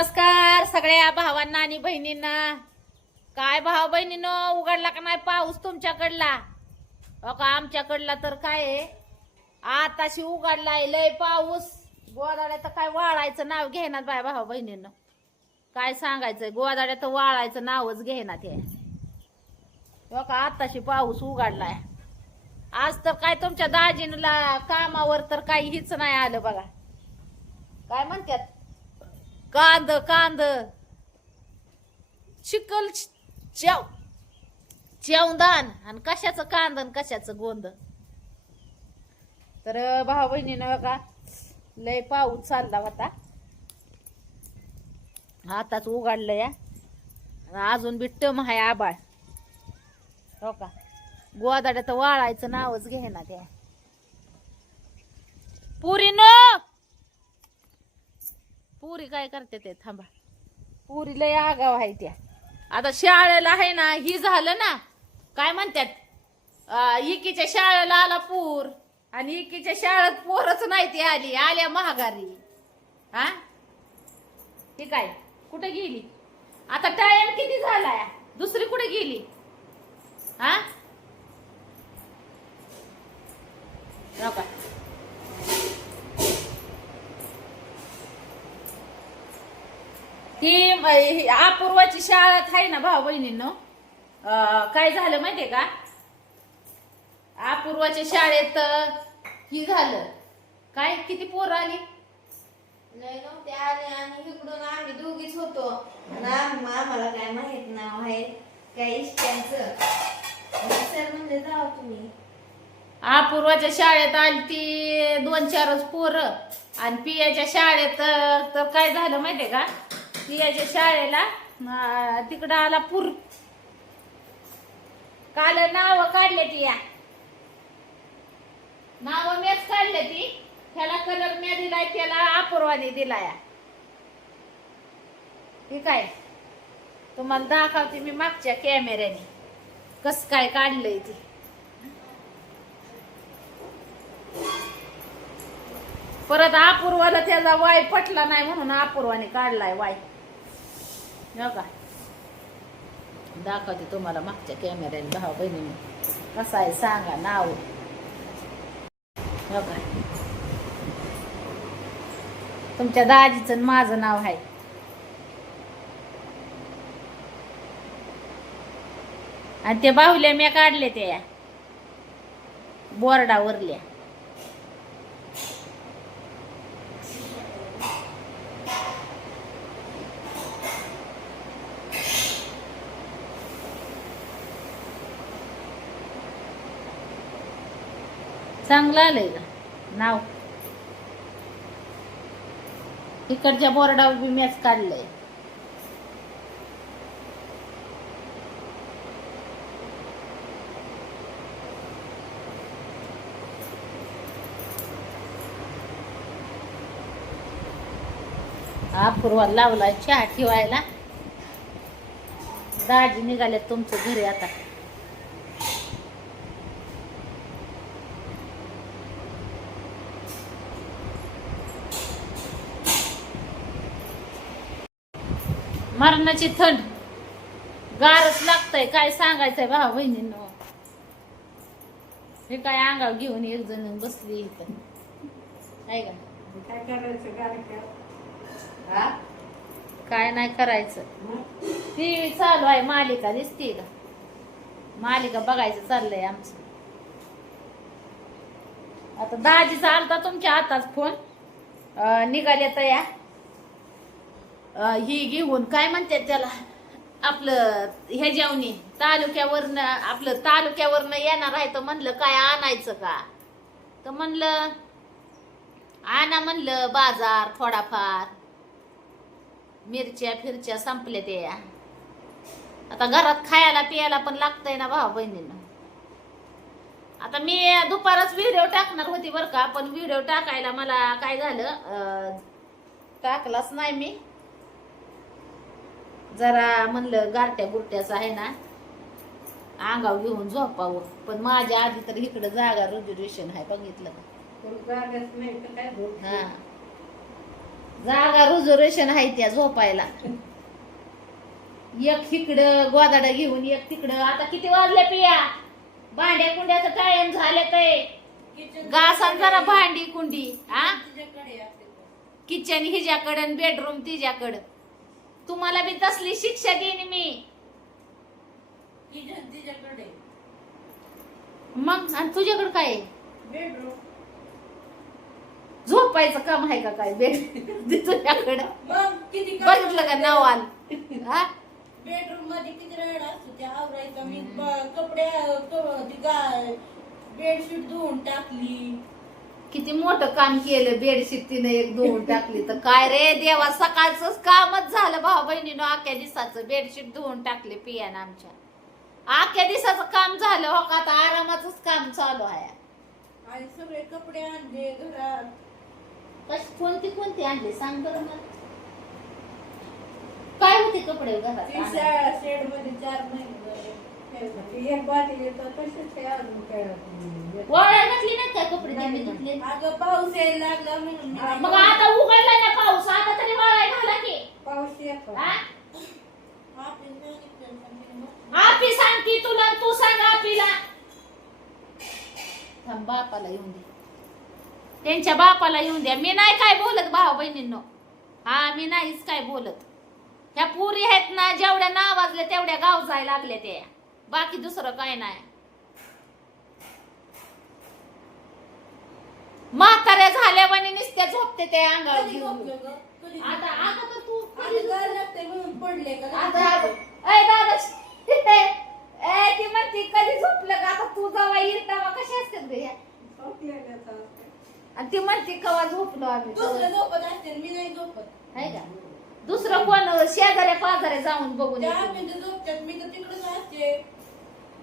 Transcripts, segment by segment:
नमस्कार सगळ्या भावांना आणि बहिणींना. काय भाव बहिणीनं उघडला का नाही पाऊस तुमच्याकडला? हो का आमच्याकडला तर काय आताशी उघडलाय लय पाऊस. गोदाड्या तर काय वाळायचं नाव घेणार बाय भाऊ बहिणीनं. काय सांगायचं गोदाड्या तर वाळायचं नावच घेणार हे हो का आताशी पाऊस उघडलाय? आज तर काय तुमच्या दाजीनला कामावर तर काही हिच नाही आलं बघा. काय म्हणतात कांद कांद. चिकल चेव चेवदान आणि कशाचं कांद आणि कशाचं गोंद? तर भाऊ बहिणीनं बघा लय पाऊस चालला होता. आताच उघडलं या. अजून बी टम आहे आबाळ हो का? गोदाड्या तर वाळायचं नावच घेणार त्या. पुरी पुरी काय करते ते? थांबा. पुरी लय आगाव आहे त्या. आता शाळेला आहे ना ही झालं ना काय म्हणतात? इकीच्या शाळेला आला पूर आणि इकीच्या शाळेत पोरच नाही ती आली आल्या महागारी. हा? ठीक आहे कुठे गेली? आता टाइम किती झालाय? दुसरी कुठे गेली? हा? हो ती अपूर्वाची शाळेत आहे ना भाऊ बहिणींनो? काय झालं माहितीये का? अपूर्वाच्या शाळेत ही झालं. काय? किती पोरं आली? नाही नव्हते आले आणि इकडून आम्ही दोघीच होतो. आम्हाला काय माहीत नाव आहे काय सर म्हणले जावा तुम्ही. अपूर्वाच्या शाळेत आली ती दोन चारच पोरं. आणि पियाच्या शाळेत तर काय झालं माहितीये का? याच्या शाळेला तिकडं आला पूर. काल नाव काढले ती या. नाव मेच काढले ती. त्याला कलर मी दिलाय त्याला अपूर्वाने दिलाय. ठीक आहे तुम्हाला दाखवते मी मागच्या कॅमेऱ्याने कस काय काढलंय ती. परत अपूर्वाला त्याचा वाय पटला नाही म्हणून अपूर्वाने काढलाय वाय. बघा दाखवते तुम्हाला मागच्या कॅमेऱ्याने भाऊ बहिणी कसा आहे सांगा नाव. हो बघा तुमच्या दाजीचं आणि माझं नाव आहे. आणि ते बाहुल्या मी काढले त्या. बोर्डावरल्या चांगलं आलंय का नाव. इकडच्या बोर्डावर बी मॅच काढलंय. अपूर्वा लावलाय चहा ठेवायला. दाजी निघाले तुमच्या घरी आता. मरणाची थंड. गारच लागतंय. काय सांगायचंय भाऊ बहिणींनो? हे काय अंगाव घेऊन एक जण बसली इथं. आहे का? काय करायचं कार्यक्रम? हा? काय नाही करायचं. टीव्ही चालू आहे. मालिका दिसते का? मालिका बघायचं चाललंय आमचं. आता दाजीचा आलता तुमच्या हातात फोन. निघाले तया अं, ही घेऊन काय म्हणतात त्याला? आपलं हे जेवणी तालुक्यावरनं आपलं तालुक्यावरनं येणार आहे तर म्हणलं काय आणायचं का? तर म्हणलं आणा म्हणलं बाजार थोडाफार. मिरच्या फिरच्या संपल्या त्या. आता घरात खायला पियाला पण लागतंय ना भाऊ बहिणीनं. आता मी दुपारच व्हिडिओ टाकणार होती बरं का पण व्हिडिओ टाकायला मला काय झालं टाकलाच नाही मी. जरा म्हणलं गारट्या गुरट्याचं आहे ना अंगाव घेऊन झोपावं. पण माझ्या आधी तर इकडं जागा रिझर्वेशन आहे बघितलं का? हा. जागा रिझर्वेशन आहे त्या झोपायला. एक इकडं गोदाड घेऊन एक तिकडं. आता किती वाजले पिया? भांड्या कुंड्याचं टाइम झाले ते घासान जरा भांडी कुंडी हा किचन हिच्याकडं बेडरूम तिच्याकडं. तुम्हाला बी तसली शिक्षा देईन मी. मग आणि तुझ्याकडं काय आहे? बेडरूम. झोपायचं काम आहे का काय? बेड तुझ्याकडं. मग किती बघितलं का नवाल हा? बेडरूममध्ये किती रड असतो ते आवरायचं मी. ब- कपडे क- ती गा- बेडशीट धुवून टाकली. किती मोठं काम केलं बेडशीट तिने एक धुवून टाकली. तर काय रे देवा सकाळच कामच झालं भाऊ बहिणीनं. आख्या दिवसाचं बेडशीट धुवून टाकले पियानं आमच्या. आख्या दिवसाचं काम झालं हो का? आता आरामाच काम चालू आहे. आणि सगळे कपडे आणले घरात. कशी कोणती कोणती आणली? सांग बरं मला. काय होते कपडे घरात? ती आणायला? शेडमध्ये चार महिने. एक बाटली ते अजून काय काय कपडे त्यांनी धुतले अगं पाऊस यायला लागला म्हणून मी मग आता उघडला ना पाऊस. आता तरी वाळाय घाला की. पाऊस येतो. हा? सांगितलं पण आपी सांग की तुला तू सांग आपीला. थांब बापाला येऊन दे. त्यांच्या बापाला येऊन द्या. मी नाही काय बोलत भाऊ बहिणींनो. हा मी नाहीच काय बोलत. ह्या पुरी आहेत ना जेवढ्या नावाजले तेवढ्या गाव जायला लागल्या त्या. बाकी दुसरं काय नाही. म्हाताऱ्या झाल्या म्हणे नुसत्या झोपते ते अंगावर कधी घेऊन. झोपलं गं? कधी आता आता तर तू आता गार लागते म्हणून पडले का आता दादा ए ती म्हणती कधी झोपलं का आता तू जेव्हा येईल तेव्हा कशी असते ह्या? आणि ती म्हणती कवा झोपलो आम्ही दुसरं झोपत असते मी नाही झोपत. आहे का? दुसरं कोण शेजाऱ्या पाजाऱ्या जाऊन बघून त्या येते. आम्ही तर झोपतात मी तर तिकडच असते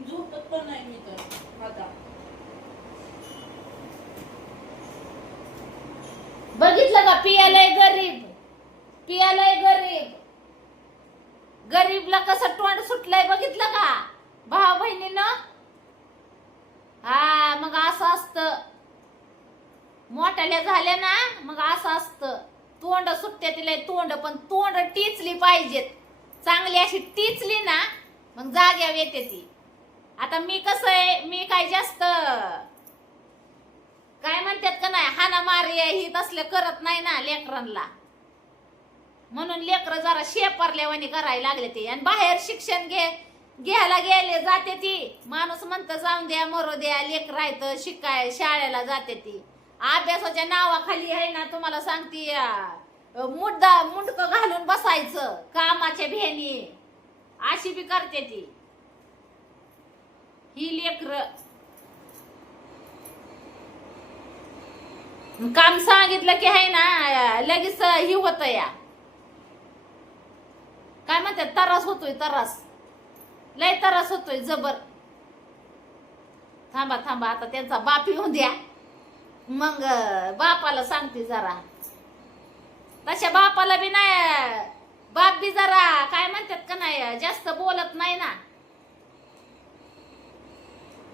झोपत पण नाही मी तर. आता. बघितलं का? पियालाय गरीब. पियालाय गरीब. गरीबला कसं तोंड सुटलंय बघितलं का? भाऊ बहिणीनं? हा मग असं असतं. मोठ्याल्या झाल्या ना मग असं असतं. तोंड सुटते तिला तोंड पण तोंड टिचली पाहिजेत. चांगली अशी टिचली ना मग जाग्यावर येते ती. आता मी कसं आहे? मी काय जास्त काय म्हणतात का नाही ही तसले करत नाही ना लेकरांना म्हणून लेकर जरा शेपारल्यावानी करायला लागले ते. आणि बाहेर शिक्षण घे घ्यायला गेले जाते ती. माणूस म्हणतं जाऊन द्या मरो द्या लेकर आहेत शिकाय शाळेला जाते ती. अभ्यासाच्या नावाखाली आहे ना तुम्हाला सांगते मुडदा मुंडक घालून बसायचं कामाच्या भेनी अशी बी करते ती. ही लेकर काम सांगितलं की आहे ना लगेच ही होत या. काय म्हणतात तरास होतोय तरास. लय तरास होतोय जबर. थांबा थांबा आता त्यांचा बाप येऊन द्या. मग बापाला सांगते जरा. तशा बापाला बी नाही बाप बी जरा काय म्हणतात का नाही जास्त बोलत नाही ना त्याला कळतंय बा आपल्या बरोबर आल्या काय बोलावं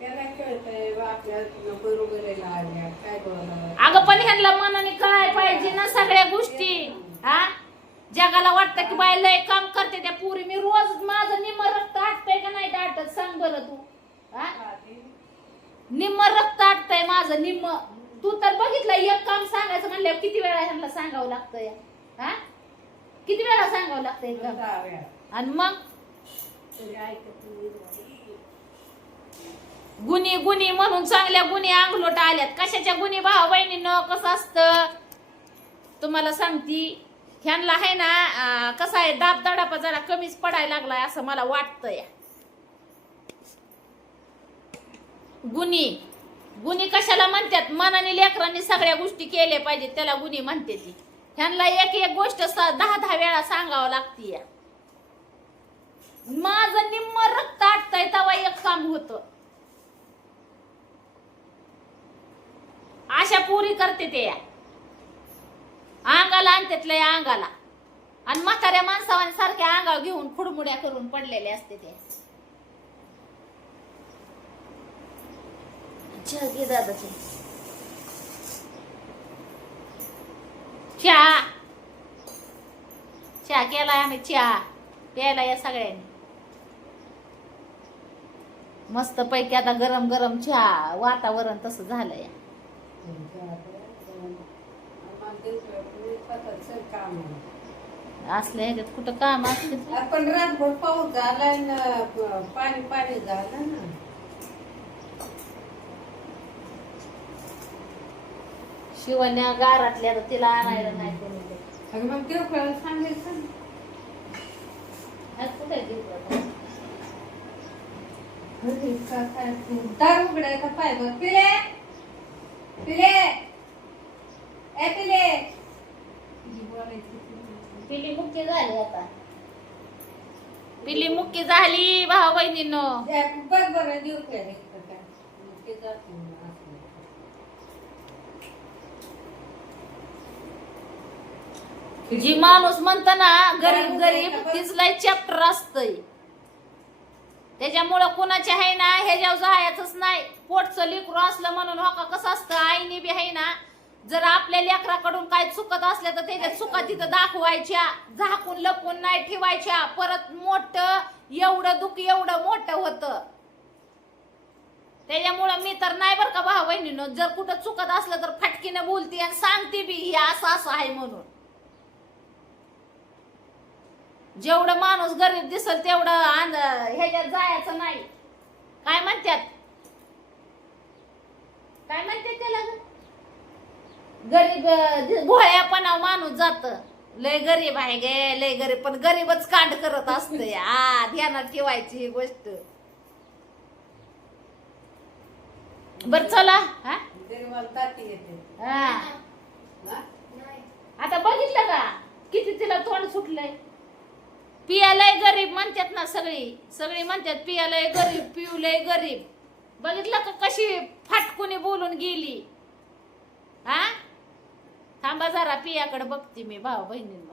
अगं पण ह्यांना मनाने काय पाहिजे ना सगळ्या गोष्टी हा? जगाला वाटतं की बाय लय काम करते त्या पुरी. मी रोज माझं निम्म रक्त आटतंय का नाही दाटत सांग बरं तू हा? निम्म रक्त आटतंय माझं निम्म. तू तर बघितलं एक काम सांगायचं म्हणल्यावर किती वेळा ह्यांना सांगावं लागतंय हा? किती वेळा सांगावं लागतंय. आणि मग? ऐकत नाही. गुणी गुणी म्हणून चांगल्या गुणी अंगलोट आल्यात. कशाच्या गुणी भाऊ बहिणीनं कसं असतं? तुम्हाला सांगती. ह्यांना आहे ना कसा आहे दाब दडापा जरा कमीच पडायला लागलाय असं मला वाटतंय. गुणी. गुणी कशाला म्हणतात? मनाने लेकरांनी सगळ्या गोष्टी केल्या पाहिजेत त्याला गुणी म्हणते ती. ह्यांना एक एक गोष्ट दहा दहा वेळा सांगावं लागतीय. माझं निम्म रक्त आटतंय तेव्हा एक काम होतं. पुरी करते ते. या अंगाला आणतात लय अंगाला. आणि म्हाताऱ्या माणसावाने सारख्या अंगावर घेऊन खुडमुड्या करून पडलेले असते ते. चहा. चहा केलाय आम्ही चहा. प्यायला या सगळ्यांनी. मस्त पैकी आता गरम गरम चहा वातावरण तसं झालंय. असल्या ह्याच्यात कुठं काम असते आपण रातभर पाऊस झालाय ना पाणी पाणी झालं ना शिवण्या गारातल्या तर तिला आणायला नाही कोणी. अगं मग देवकळाला सांगायचं ना. आज कुठे आहे? घरी का काय ते दार उघडायचा पाय बघ पिले पिले ए पिले. पिली मुक्की झाली आता. पिली मुक्की झाली भाऊ बहिणीनो. बघ बरं जाते. जी माणूस म्हणत ना गरीब गरीब तीच लय चॅप्टर असतय. त्याच्यामुळं कुणाच्या आहे ना ह्याच्यावर जायचंच नाही. पोटचं लेकरू असलं म्हणून हो का कसं असतं आईने बी आहे ना जर आपल्या लेकराकडून काय चुकत असल्या तर त्याच्या चुका तिथं दाखवायच्या झाकून लपून नाही ठेवायच्या. परत मोठ एवढं दुःख एवढं मोठं होतं. त्याच्यामुळं मी तर नाही बरं का भाऊ बहिणीनं जर कुठं चुकत असलं तर फटकीनं बोलते आणि सांगते बी हे असं असं आहे म्हणून. जेवढं माणूस गरीब दिसल तेवढं आण ह्याच्यात जायचं नाही. काय म्हणतात काय म्हणतात त्याला गरीब भोळ्यापणा माणूस जात. लय गरीब आहे गे लय गरीब. पण गरीबच कांड करत असतंय आ ध्यानात ठेवायची ही गोष्ट. बर चला. हा? हा. हा? आता बघितलं का? किती तिला तोंड सुटलंय. पियालय गरीब म्हणतात ना सगळी. सगळी म्हणतात पियालय गरीब पिवलय गरीब. बघितलं का कशी फाटकुनी बोलून गेली? हा? थांबा जरा पियाकडे बघते मी भाऊ बहिणींना